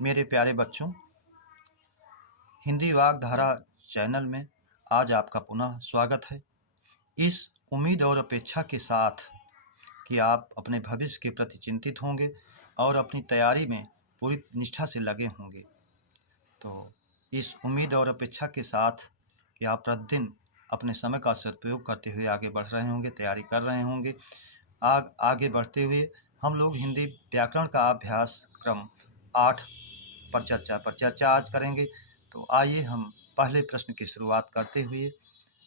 मेरे प्यारे बच्चों, हिंदी वागधारा चैनल में आज आपका पुनः स्वागत है। इस उम्मीद और अपेक्षा के साथ कि आप अपने भविष्य के प्रति चिंतित होंगे और अपनी तैयारी में पूरी निष्ठा से लगे होंगे। तो इस उम्मीद और अपेक्षा के साथ कि आप प्रतिदिन अपने समय का सदुपयोग करते हुए आगे बढ़ रहे होंगे, तैयारी कर रहे होंगे। आगे बढ़ते हुए हम लोग हिंदी व्याकरण का अभ्यास क्रम 8 पर चर्चा आज करेंगे। तो आइए हम पहले प्रश्न की शुरुआत करते हुए,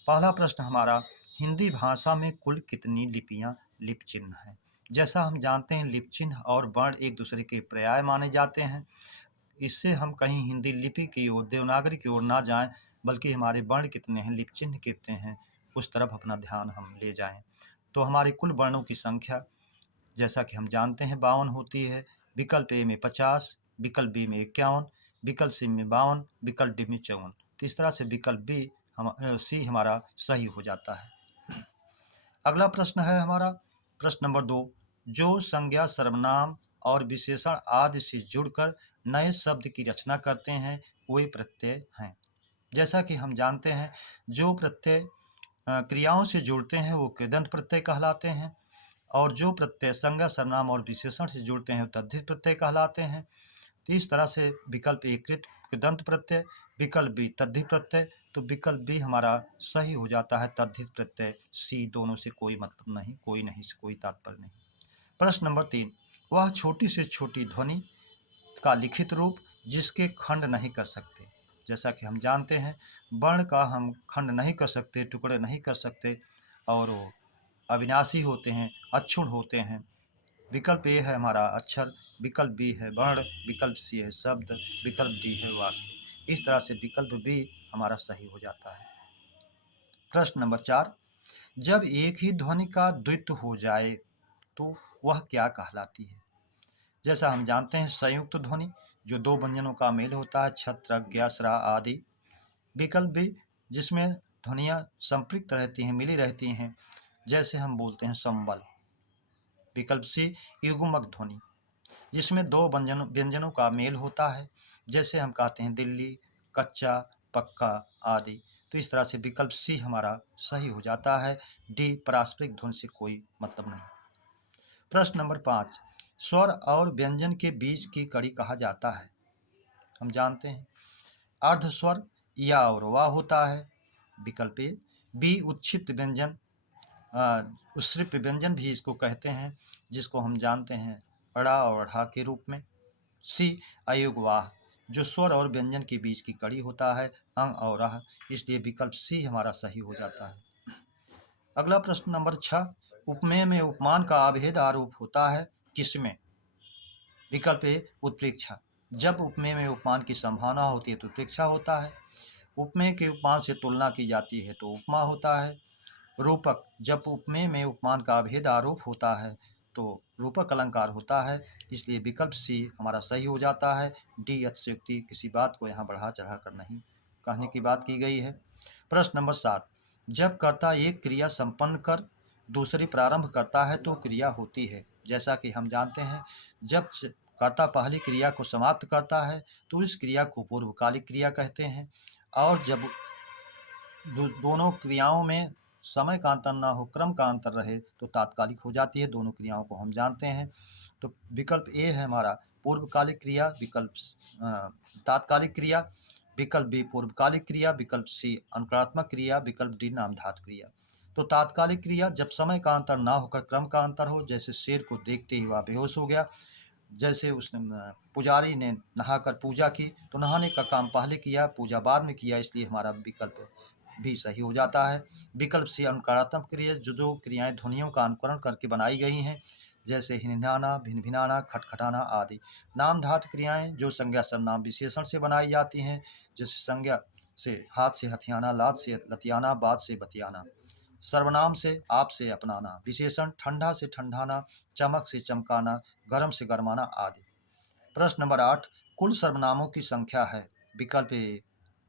पहला प्रश्न हमारा, हिंदी भाषा में कुल कितनी लिपियां लिप चिन्ह हैं? जैसा हम जानते हैं, लिप चिन्ह और वर्ण एक दूसरे के पर्याय माने जाते हैं। इससे हम कहीं हिंदी लिपि की ओर, देवनागरी की ओर ना जाएं, बल्कि हमारे वर्ण कितने हैं, लिप चिन्ह कितने हैं, उस तरफ अपना ध्यान हम ले जाएं। तो हमारे कुल वर्णों की संख्या जैसा कि हम जानते हैं 52 होती है। विकल्प ए में 50, विकल्प बी में 51, विकल्प सी में 52, विकल्प डी में 54। तो इस तरह से विकल्प बी सी हमारा सही हो जाता है। अगला प्रश्न है हमारा प्रश्न नंबर 2, जो संज्ञा सर्वनाम और विशेषण आदि से जुड़कर नए शब्द की रचना करते हैं वे प्रत्यय हैं। जैसा कि हम जानते हैं, जो प्रत्यय क्रियाओं से जुड़ते हैं वो कृदंत प्रत्यय कहलाते हैं, और जो प्रत्यय संज्ञा सर्वनाम और विशेषण से जुड़ते हैं तद्धित प्रत्यय कहलाते हैं। तो इस तरह से विकल्प ए कृदंत प्रत्यय, विकल्प बी तद्धित प्रत्यय। तो विकल्प बी हमारा सही हो जाता है, तद्धित प्रत्यय। सी दोनों से कोई मतलब नहीं, कोई नहीं से कोई तात्पर्य नहीं। प्रश्न नंबर 3, वह छोटी से छोटी ध्वनि का लिखित रूप जिसके खंड नहीं कर सकते। जैसा कि हम जानते हैं, वर्ण का हम खंड नहीं कर सकते, टुकड़े नहीं कर सकते, और वो अविनाशी होते हैं, अक्षुण होते हैं। विकल्प ए है हमारा अक्षर, विकल्प बी है वर्ण, विकल्प सी है शब्द, विकल्प डी है वाक्य। इस तरह से विकल्प बी हमारा सही हो जाता है। प्रश्न नंबर 4, जब एक ही ध्वनि का द्वित्व हो जाए तो वह क्या कहलाती है? जैसा हम जानते हैं, संयुक्त ध्वनि जो दो व्यंजनों का मेल होता है, छत्र, ज्ञ, स्रा आदि। विकल्प बी जिसमें ध्वनियाँ संपृक्त रहती हैं, मिली रहती हैं, जैसे हम बोलते हैं संबल। विकल्प सी युग्मक ध्वनि जिसमें दो व्यंजनों का मेल होता है, जैसे हम कहते हैं दिल्ली, कच्चा, पक्का आदि। तो इस तरह से विकल्प सी हमारा सही हो जाता है। डी पारस्परिक ध्वनि से कोई मतलब नहीं। प्रश्न नंबर 5, स्वर और व्यंजन के बीच की कड़ी कहा जाता है। हम जानते हैं अर्ध स्वर या और वाह होता है। विकल्प ए। बी उच्छिष्ट व्यंजन, उच्छ्रित व्यंजन भी इसको कहते हैं, जिसको हम जानते हैं अड़ा और अढ़ा के रूप में। सी अयुग्वाह जो स्वर और व्यंजन के बीच की कड़ी होता है, अंग और अह, इसलिए विकल्प सी हमारा सही हो जाता है। अगला प्रश्न नंबर 6, उपमेय में उपमान का अभेद आरोप होता है किसमें? विकल्प ए उत्प्रेक्षा, जब उपमेय में उपमान की संभावना होती है तो उत्प्रेक्षा होता है। उपमेय के उपमान से तुलना की जाती है तो उपमा होता है। रूपक, जब उपमेय में उपमान का अभेद आरोप होता है तो रूपक अलंकार होता है, इसलिए विकल्प सी हमारा सही हो जाता है। डी अतिशयोक्ति, किसी बात को यहाँ बढ़ा चढ़ा कर नहीं कहने की बात की गई है। प्रश्न नंबर 7, जब कर्ता एक क्रिया संपन्न कर दूसरी प्रारंभ करता है तो क्रिया होती है। जैसा कि हम जानते हैं, जब कर्ता पहली क्रिया को समाप्त करता है तो इस क्रिया को पूर्वकालिक क्रिया कहते हैं, और जब दोनों क्रियाओं में समय का अंतर ना हो, क्रम का अंतर रहे, तो तात्कालिक हो जाती है। दोनों क्रियाओं को हम जानते हैं। तो विकल्प ए है हमारा पूर्वकालिक क्रिया, विकल्प तात्कालिक क्रिया, विकल्प बी पूर्वकालिक क्रिया, विकल्प सी अनुक्रियात्मक क्रिया, विकल्प डी नामधातु क्रिया। तो तात्कालिक क्रिया जब समय का अंतर ना होकर क्रम का अंतर हो, जैसे शेर को देखते ही वह बेहोश हो गया, जैसे उसने पुजारी ने नहाकर पूजा की तो नहाने का काम पहले किया, पूजा बाद में किया, इसलिए हमारा विकल्प भी सही हो जाता है। विकल्प सी अनुकरणात्मक क्रिया जो जो क्रियाएं ध्वनियों का अनुकरण करके बनाई गई हैं, जैसे हिनहिनाना, भिनभिनाना, खटखटाना आदि। नाम धातु क्रियाएं जो संज्ञा सर्वनाम विशेषण से बनाई जाती हैं, जैसे संज्ञा से हाथ से हथियाना, लात से लतियाना, बात से बतियाना। सर्वनाम से आप से अपनाना, विशेषण ठंडा से ठंडाना, चमक से चमकाना, गर्म से गरमाना आदि। प्रश्न नंबर 8, कुल सर्वनामों की संख्या है। विकल्प ए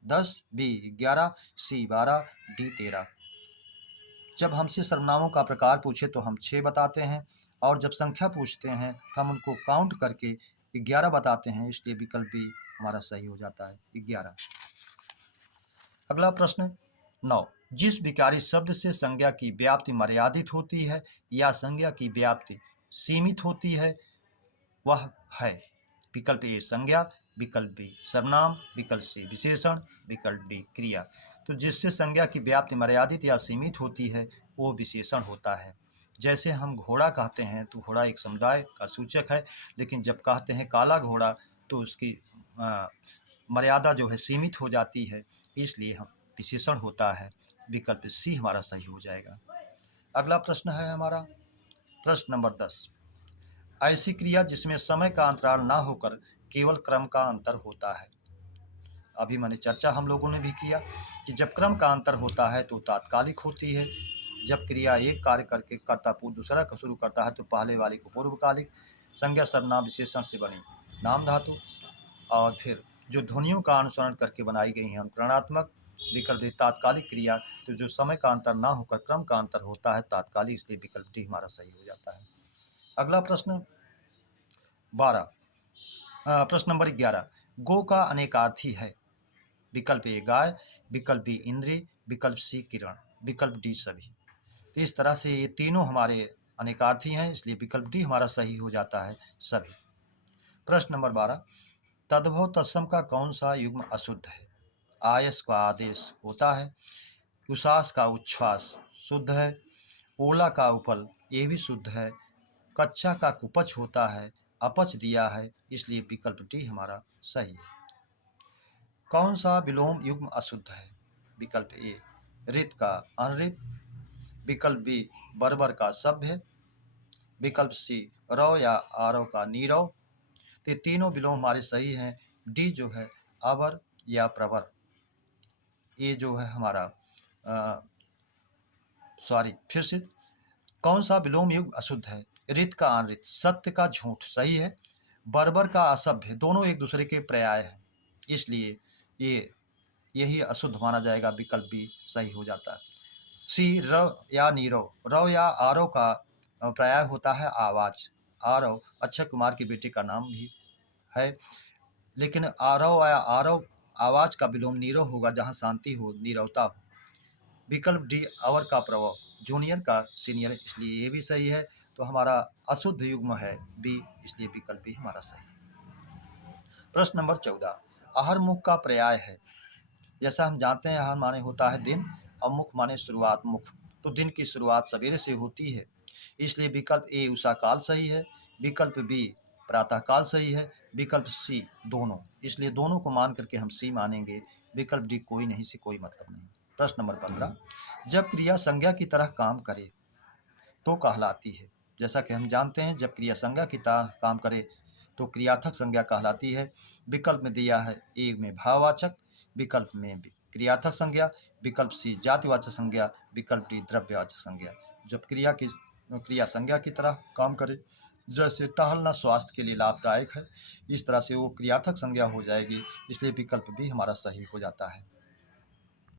10, बी 11, सी 12, डी 13। जब हमसे सर्वनामों का प्रकार पूछे तो हम 6 बताते हैं, और जब संख्या पूछते हैं तो हम उनको काउंट करके 11 बताते हैं, इसलिए विकल्प बी हमारा सही हो जाता है 11। अगला प्रश्न 9, जिस विकारी शब्द से संज्ञा की व्याप्ति मर्यादित होती है या संज्ञा की व्याप्ति सीमित होती है वह है। विकल्प ए संज्ञा, विकल्प बी सर्वनाम, विकल्प सी विशेषण, विकल्प डी क्रिया। तो जिससे संज्ञा की व्याप्ति मर्यादित या सीमित होती है वो विशेषण होता है। जैसे हम घोड़ा कहते हैं तो घोड़ा एक समुदाय का सूचक है, लेकिन जब कहते हैं काला घोड़ा तो उसकी मर्यादा जो है सीमित हो जाती है, इसलिए हम विशेषण होता है। विकल्प सी हमारा सही हो जाएगा। अगला प्रश्न है हमारा प्रश्न नंबर 10, ऐसी क्रिया जिसमें समय का अंतराल ना होकर केवल क्रम का अंतर होता है। अभी मैंने चर्चा हम लोगों ने भी किया कि जब क्रम का अंतर होता है तो तात्कालिक होती है। जब क्रिया एक कार्य करके कर्ता पूर्व दूसरा को शुरू करता है तो पहले वाले को पूर्वकालिक। संज्ञा सर्वनाम विशेषण से बनी नाम धातु, और फिर जो ध्वनियों का अनुसरण करके बनाई गई हैं अनुकरणात्मक। विकल्प तात्कालिक क्रिया, तो जो समय का अंतर ना होकर क्रम का अंतर होता है तात्कालिक, इसलिए विकल्प डी हमारा सही हो जाता है। अगला प्रश्न 12, प्रश्न नंबर 11, गो का अनेकार्थी है। विकल्प ए गाय, विकल्प बी इंद्री, विकल्प सी किरण, विकल्प डी सभी। तो इस तरह से ये तीनों हमारे अनेकार्थी हैं, इसलिए विकल्प डी हमारा सही हो जाता है सभी। प्रश्न नंबर 12, तद्भव तत्सम का कौन सा युग्म अशुद्ध है। आयस का आदेश होता है, उसास का उच्छ्वास शुद्ध है, ओला का उपल ये भी शुद्ध है, कच्चा का कुपच होता है, अपच दिया है, इसलिए विकल्प डी हमारा सही है। कौन सा विलोम युग्म अशुद्ध है। विकल्प ए रित का अनरित, विकल्प बी बर्बर का सभ्य, विकल्प सी रव या आरव का नीरव। तो तीनों विलोम हमारे सही हैं। डी जो है अवर या प्रवर, ये जो है हमारा फिर से कौन सा विलोम युग अशुद्ध है। रित का अनरित, सत्य का झूठ सही है, बर्बर का असभ्य, दोनों एक दूसरे के पर्याय हैं, इसलिए यही अशुद्ध माना जाएगा। विकल्प भी सही हो जाता है। सी रव या नीरव, रव या आरव का पर्याय होता है आवाज। आरव अक्षय कुमार की बेटी का नाम भी है, लेकिन आरव या आरव आवाज का विलोम नीरव होगा जहाँ शांति हो, नीरवता हो। विकल्प डी अवर का प्रभाव, जूनियर का सीनियर, इसलिए ये भी सही है। तो हमारा अशुद्ध युग्म है बी, इसलिए विकल्प बी हमारा सही है। प्रश्न नंबर 14, आहर मुख का पर्याय है। जैसा हम जानते हैं आहर माने होता है दिन और मुख माने शुरुआत मुख, तो दिन की शुरुआत सवेरे से होती है, इसलिए विकल्प ए उषा काल सही है, विकल्प बी प्रातःकाल सही है, विकल्प सी दोनों, इसलिए दोनों को मान करके हम सी मानेंगे। विकल्प डी कोई नहीं से कोई मतलब नहीं। प्रश्न नंबर 15, जब क्रिया संज्ञा की तरह काम करे तो कहलाती है। जैसा कि हम जानते हैं जब क्रिया संज्ञा की तरह काम करे तो क्रियार्थक संज्ञा कहलाती है। विकल्प में दिया है ए में भाववाचक, विकल्प में क्रियार्थक संज्ञा, विकल्प सी जातिवाचक संज्ञा, विकल्प डी द्रव्यवाचक संज्ञा। जब क्रिया संज्ञा की तरह काम करे, जैसे टहलना स्वास्थ्य के लिए लाभदायक है, इस तरह से वो क्रियार्थक संज्ञा हो जाएगी, इसलिए विकल्प भी हमारा सही हो जाता है।